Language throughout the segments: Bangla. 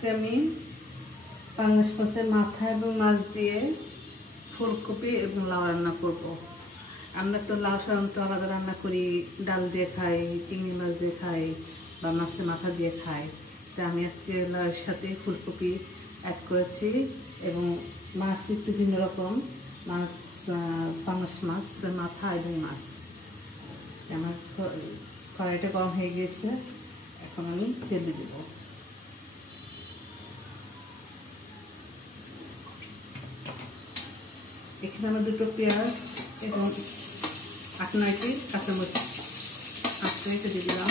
আজকে আমি পাঙ্গাস মাছের মাথা এবং মাছ দিয়ে ফুলকপি এবং লাউ রান্না করব। আমরা তো লাউ সাধারণত আলাদা রান্না করি, ডাল দিয়ে খাই, চিংড়ি মাছ দিয়ে খাই বা মাছের মাথা দিয়ে খাই। তা আমি আজকে লাউয়ের সাথে ফুলকপি অ্যাড করেছি এবং মাছ একটু ভিন্ন রকম মাছ, পাঙ্গাস মাছ মাথা এবং মাছ। আমার কড়াইটা গরম হয়ে গিয়েছে, এখন আমি তেল দিয়ে দেবো। এখানে আমরা দুটো পেঁয়াজ এবং 8-9টি কাঁচামরিচ রেখে দিয়ে দিলাম।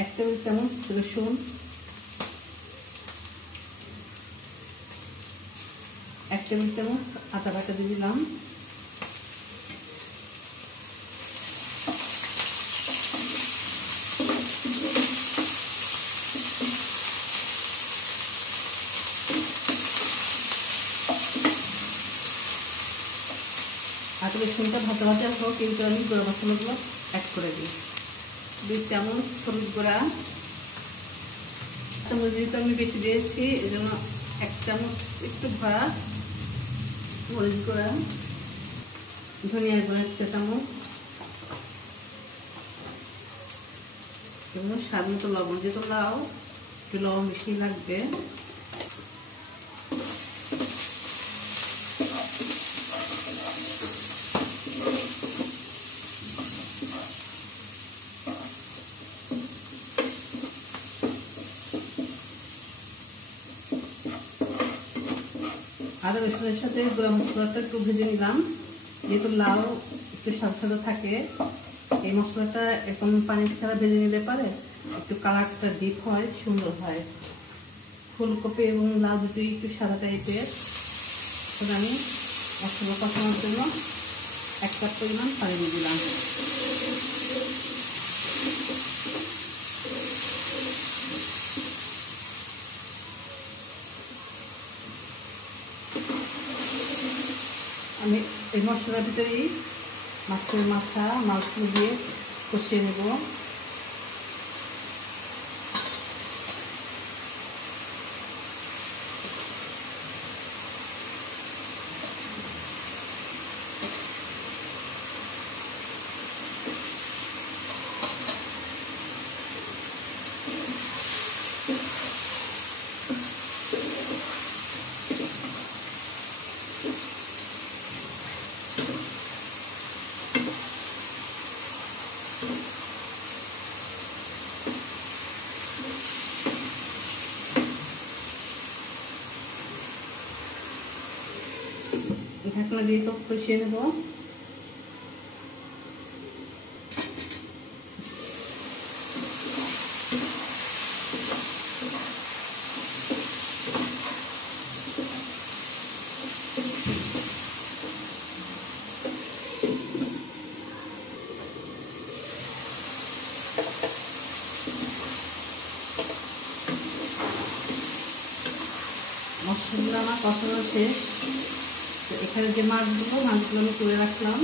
এক টেবিল চামচ রসুন, 1 টেবিল চামচ আদা বাটা দিয়ে দিলাম। আদা রসুনটা ভাজা ভাজা হোক, কিন্তু আমি গুঁড়ো মশলাগুলো অ্যাড করে দিই। 2 চামচ হলুদ গুঁড়া, চামচ যেহেতু আমি বেশি দিয়েছি এই জন্য 1 চামচ একটু ভরা মরিচ গুঁড়া, ধনিয়া গুঁড়া 1 চামচ এবং স্বাদ মতো লবণ। যেহেতু লাউ একটু লবণ বেশি লাগবে। আদা রসুনের সাথে গুঁড়া মশলাটা একটু ভেজে নিলাম। যেহেতু লাউ একটু সাদা সাদা থাকে, এই মশলাটা এখন পানির ছাড়া ভেজে নিলে পারে একটু কালারটা ডিপ হয়, সুন্দর হয়। ফুলকপি এবং লাউ দুটোই একটু সাদা টাইপের। এখন আমি মশলা কষানোর জন্য 1 কাপ পরিমাণ পানি দিয়ে দিলাম। আমি এই মশলার ভিতরেই মাছের মাথা মাছগুলো দিয়ে কষিয়ে নেব। ঢাকনা দিয়ে তো কষিয়ে নেব। মশলাগুলো আমার কষানো শেষ। এখানে যে মাছগুলো আমি তুলে রাখলাম,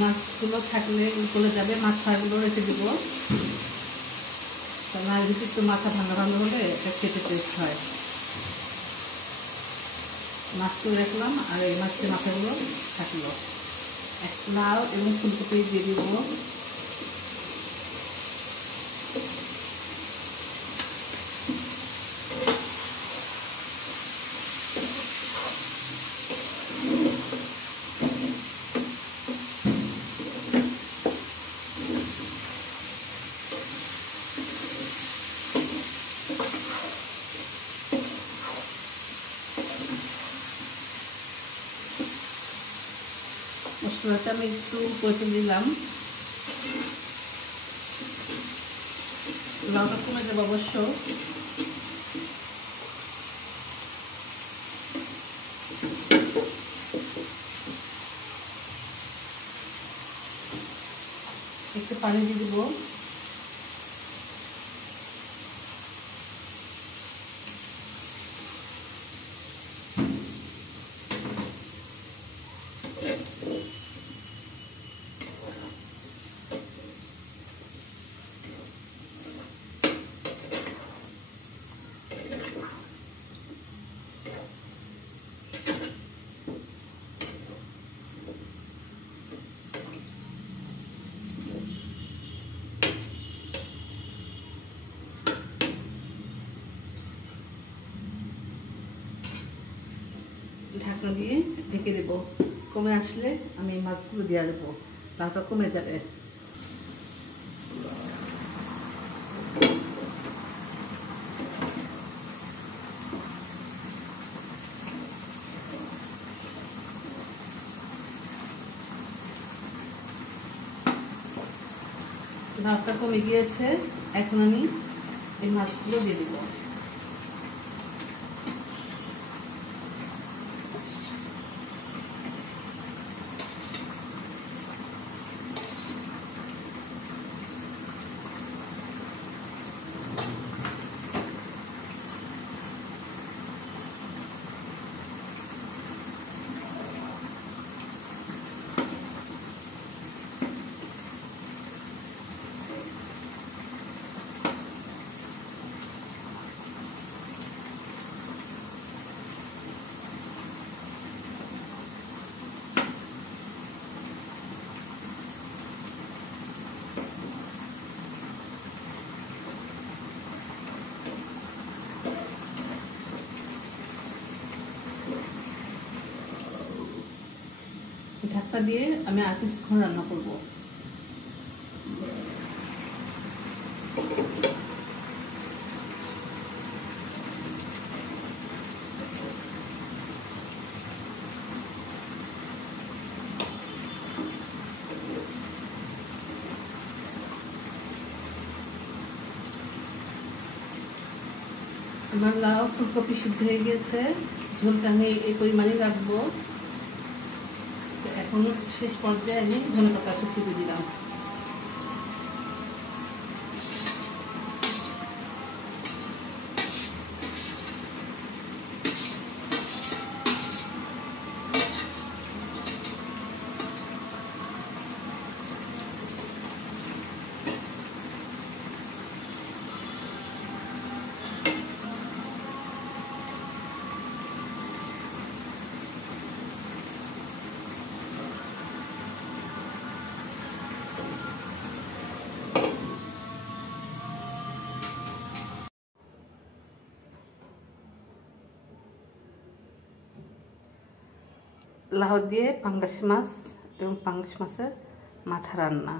মাছগুলো থাকলে গলে যাবে, মাথাগুলো রেখে দিব। মাছ যদি একটু মাথা ভাঙা ভালো হলে এটা খেতে টেস্ট হয়। মাছগুলো রাখলাম আর এই মাছের মাথাগুলো থাকলো। লাউ এবং ফুলকপি দিয়ে দিব। মশলাটা আমি একটু কষে দিলাম। লাউটা কমে যাবে অবশ্য। পানি দিয়ে দিব। ঢাকনা দিয়ে ঢেকে দেব। কমে আসলে আমি মাছগুলো দিয়ে দেবো, তারপর কমে যাবে। ভাতটা কমে গিয়েছে, এখন আমি এই মাছগুলো দিয়ে দেবো। ঢাকনা দিয়ে আমি আর কিছুক্ষণ রান্না করব। আমার লাউ ফুলকপি সিদ্ধ হয়ে গেছে, ঝোলটা আমি এই পরিমাণে রাখবো। এখন শেষ পর্যায়ে আমি ধনেপাতা কুচি দিয়ে দিলাম। লাউ দিয়ে পাঙ্গাস মাছ এবং পাঙ্গাস মাছের মাথা রান্না।